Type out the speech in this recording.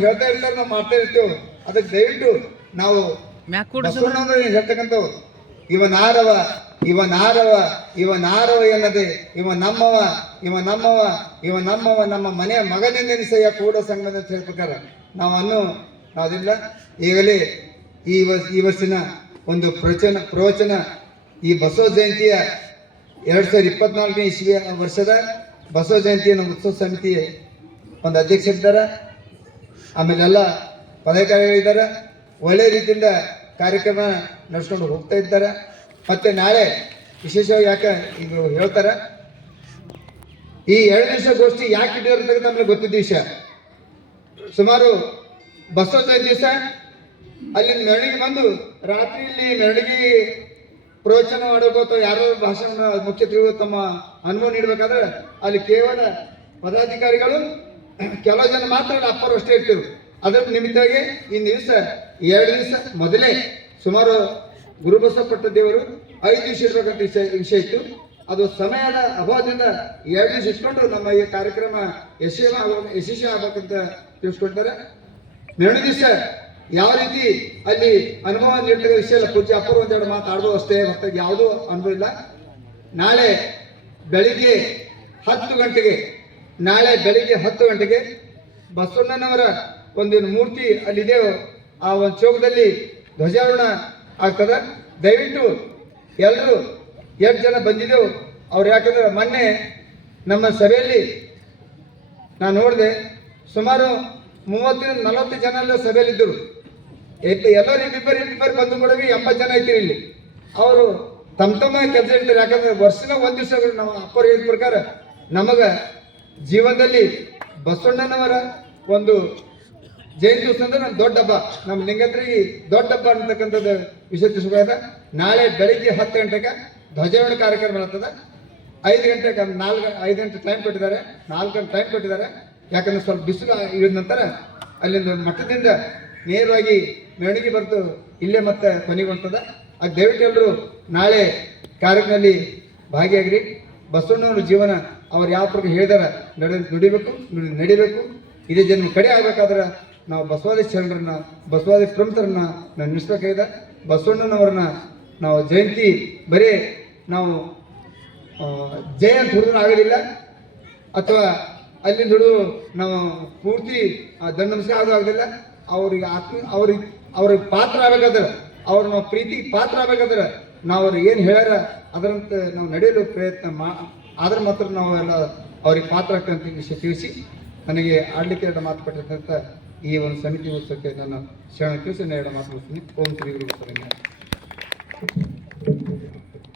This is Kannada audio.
ಹೇಳ್ತಾ ಇರ್ತಾರೆ, ನಾವು ಮಾಡ್ತಾ ಇರ್ತೇವೆ. ಅದಕ್ಕೆ ದಯವಿಟ್ಟು ನಾವು ಹೇಳ್ತಕ್ಕಂಥವು ಇವನಾರವ ಇವನಾರವ ಇವನಾರವ ಎನ್ನದೆ ಇವ ನಮ್ಮವ ಇವ ನಮ್ಮವ ಇವ ನಮ್ಮವ ನಮ್ಮ ಮನೆಯ ಮಗನೆಂದೆನಿಸಯ್ಯ ಕೂಡ ಸಂಗಮ ಅಂತ ಹೇಳ್ಬೇಕಾರ ನಾವು ನಾವಿಲ್ಲ. ಈಗಲೇ ಈ ವರ್ಷನ ಒಂದು ಪ್ರವಚನ ಈ ಬಸವ ಜಯಂತಿಯ 2024ನೇ ಇಸ್ವಿಯ ವರ್ಷದ ಬಸವ ಜಯಂತಿಯ ಉತ್ಸವ ಸಮಿತಿ ಒಂದು ಅಧ್ಯಕ್ಷ ಇದ್ದಾರೆ. ಆಮೇಲೆ ಎಲ್ಲ ಪದಾಧಿಕಾರಿಗಳಿದ್ದಾರೆ. ಒಳ್ಳೆ ರೀತಿಯಿಂದ ಕಾರ್ಯಕ್ರಮ ನಡೆಸ್ಕೊಂಡು ಹೋಗ್ತಾ ಇದ್ದಾರೆ. ಮತ್ತೆ ನಾಳೆ ವಿಶೇಷವಾಗಿ ಯಾಕೆ ಈಗ ಹೇಳ್ತಾರೆ, ಈ 2 ದಿವಸ ಗೋಷ್ಠಿ ಯಾಕೆ ಇಟ್ಟಿರ್ತಕ್ಕಂಥ ನಮಗೆ ಗೊತ್ತಿದ್ದ ವಿಷಯ. ಸುಮಾರು ಬಸವ ಜಯಂತಿ ದಿವಸ ಅಲ್ಲಿಂದ ಮೆರವಣಿಗೆ ಬಂದು ರಾತ್ರಿ ಇಲ್ಲಿ ಮೆರವಣಿಗೆ ಪ್ರವಚನ ಮಾಡೋದು ಅಥವಾ ಯಾರೋ ಭಾಷಣ ಮುಖ್ಯಸ್ಥರು ತಮ್ಮ ಅನುಭವ ನೀಡಬೇಕಾದ್ರೆ ಅಲ್ಲಿ ಕೇವಲ ಪದಾಧಿಕಾರಿಗಳು ಕೆಲವು ಜನ ಮಾತ್ರ ಅಪ್ಪರು ಅಷ್ಟೇ ಇರ್ತಿರು. ಅದರ ನಿಮಿತ್ತವಾಗಿ ಈ ದಿವಸ 2 ದಿವಸ ಮೊದಲೇ ಸುಮಾರು ಗುರುಬಸವಪಟ್ಟ ದೇವರು 5 ದಿವಸ ಇರ್ಬೇಕಂತ ವಿಷಯ ಇತ್ತು. ಅದು ಸಮಯದ ಅಭಾವದಿಂದ 2 ದಿವಸ ಇಟ್ಕೊಂಡು ನಮ್ಮ ಈ ಕಾರ್ಯಕ್ರಮ ಯಶಸ್ವಿ ಆಗ್ಬೇಕಂತ ತಿಳಿಸ್ಕೊಳ್ತಾರೆ. ಮೆರವಣಿಗೆ ದಿವಸ ಯಾವ ರೀತಿ ಅಲ್ಲಿ ಅನುಭವ ನೀಡ್ತಕ್ಕ ವಿಷಯ ಇಲ್ಲ. ಪೂಜೆ ಅಪ್ಪರು ಒಂದೆರಡು ಮಾತಾಡ್ಬೋದು ಅಷ್ಟೇ, ಹೊರತಾಗಿ ಯಾವುದೂ ಅನುಭವ ಇಲ್ಲ. ನಾಳೆ ಬೆಳಿಗ್ಗೆ 10 ಗಂಟೆಗೆ ಬಸವಣ್ಣನವರ ಒಂದು ಮೂರ್ತಿ ಅಲ್ಲಿದೆ. ಆ ಒಂದು ಚೌಕದಲ್ಲಿ ಧ್ವಜಾರೋಹಣ ಆಗ್ತದೆ. ದಯವಿಟ್ಟು ಎಲ್ಲರೂ 8 ಜನ ಬಂದಿದ್ದೆವು. ಅವ್ರು ಯಾಕಂದ್ರೆ ಮೊನ್ನೆ ನಮ್ಮ ಸಭೆಯಲ್ಲಿ ನಾನು ನೋಡಿದೆ, ಸುಮಾರು 30-40 ಜನ ಎಲ್ಲ ಸಭೆಯಲ್ಲಿದ್ದರು. ಎಲ್ಲರೂ ಇಬ್ಬರು ಬಂದು ಕೂಡ 80 ಜನ ಐತಿರಿ ಇಲ್ಲಿ. ಅವರು ತಮ್ಮ ಕೆಲಸ ಇರ್ತಾರೆ. ಯಾಕಂದ್ರೆ ವರ್ಷನ 1 ದಿವಸ ನಮ್ಮ ಅಪ್ಪರು ಹೇಳಿದ ಪ್ರಕಾರ ನಮಗೆ ಜೀವನದಲ್ಲಿ ಬಸವಣ್ಣನವರ ಒಂದು ಜಯಂತಿ ದಿವಸ ಅಂದ್ರೆ ನಮ್ಮ ದೊಡ್ಡ ಹಬ್ಬ, ನಮ್ಮ ಲಿಂಗತ್ರಿಗೆ ದೊಡ್ಡ ಹಬ್ಬ ಅಂತಕ್ಕಂಥದ್ದು ವಿಷಯ ತಿಳಿಸ್ಬೇಕಾದ. ನಾಳೆ ಬೆಳಿಗ್ಗೆ 10 ಗಂಟೆಗೆ ಧ್ವಜಾರೋಹಣ ಕಾರ್ಯಕ್ರಮ ಇರ್ತದೆ. 5 ಗಂಟೆಗೆ 5 ಗಂಟೆ ಟೈಮ್ ಕೊಟ್ಟಿದ್ದಾರೆ, 4 ಗಂಟೆ ಟೈಮ್ ಕೊಟ್ಟಿದ್ದಾರೆ. ಯಾಕಂದ್ರೆ ಸ್ವಲ್ಪ ಬಿಸಿಲು ಇಳಿದ ನಂತರ ಅಲ್ಲಿಂದ ಮಠದಿಂದ ನೇರವಾಗಿ ಮೆರವಣಿಗೆ ಬರ್ತು ಇಲ್ಲೇ ಮತ್ತೆ ಕೊನೆಗೊಳ್ತದೆ. ಅದು ದಯವಿಟ್ಟು ಎಲ್ಲರೂ ನಾಳೆ ಕಾರ್ಯಕ್ರಮದಲ್ಲಿ ಭಾಗಿಯಾಗಿರಿ. ಬಸವಣ್ಣವ್ರ ಜೀವನ ಅವ್ರು ಯಾವ ಪ್ರಕಾರ ಹೇಳಿದಾರ ನಡಿಬೇಕು. ಇದೇ ಜನ್ಮ ಕಡೆ ಆಗ್ಬೇಕಾದ್ರೆ ನಾವು ಬಸವಾದಿ ಶರಣರನ್ನ ಬಸವಾದಿ ಪ್ರಮುಖರನ್ನ ನಾವು ನಿಲ್ಲಿಸ್ಬೇಕಾಗಿದೆ. ಬಸವಣ್ಣನವ್ರನ್ನ ನಾವು ಜಯಂತಿ ಬರೀ ನಾವು ಜಯ ಅಂತ ಹುಡುಗರು ಆಗೋದಿಲ್ಲ, ಅಥವಾ ಅಲ್ಲಿಂದ ಹಿಡಿದು ನಾವು ಪೂರ್ತಿ ದಂಡ ನಮಸ್ಕಾರ ಆಗೋದಿಲ್ಲ. ಅವ್ರಿಗೆ ಪಾತ್ರ ಆಗ್ಬೇಕಾದ್ರೆ, ನಾವು ಪ್ರೀತಿಗೆ ಪಾತ್ರ ಆಗ್ಬೇಕಾದ್ರೆ ನಾವು ಅವ್ರಿಗೆ ಏನು ಹೇಳ್ಯಾರ ಅದರಂತೆ ನಾವು ನಡೆಯಲು ಪ್ರಯತ್ನ ಆದ್ರೆ ಮಾತ್ರ ನಾವು ಎಲ್ಲ ಅವ್ರಿಗೆ ಪಾತ್ರ ಆಗ್ತಂತ ವಿಷಯ ತಿಳಿಸಿ ನನಗೆ ಆಡಲಿಕ್ಕೆ 2 ಮಾತು ಕೊಟ್ಟಿರ್ತಂತ ಈ ಒಂದು ಸಮಿತಿ ಉತ್ಸವಕ್ಕೆ ನಾನು ಶರಣ ತಿಳಿಸಿ 2 ಮಾತು ಮುಗಿಸ್ತೀನಿ. ಓಂ ಶ್ರೀ ಗುರು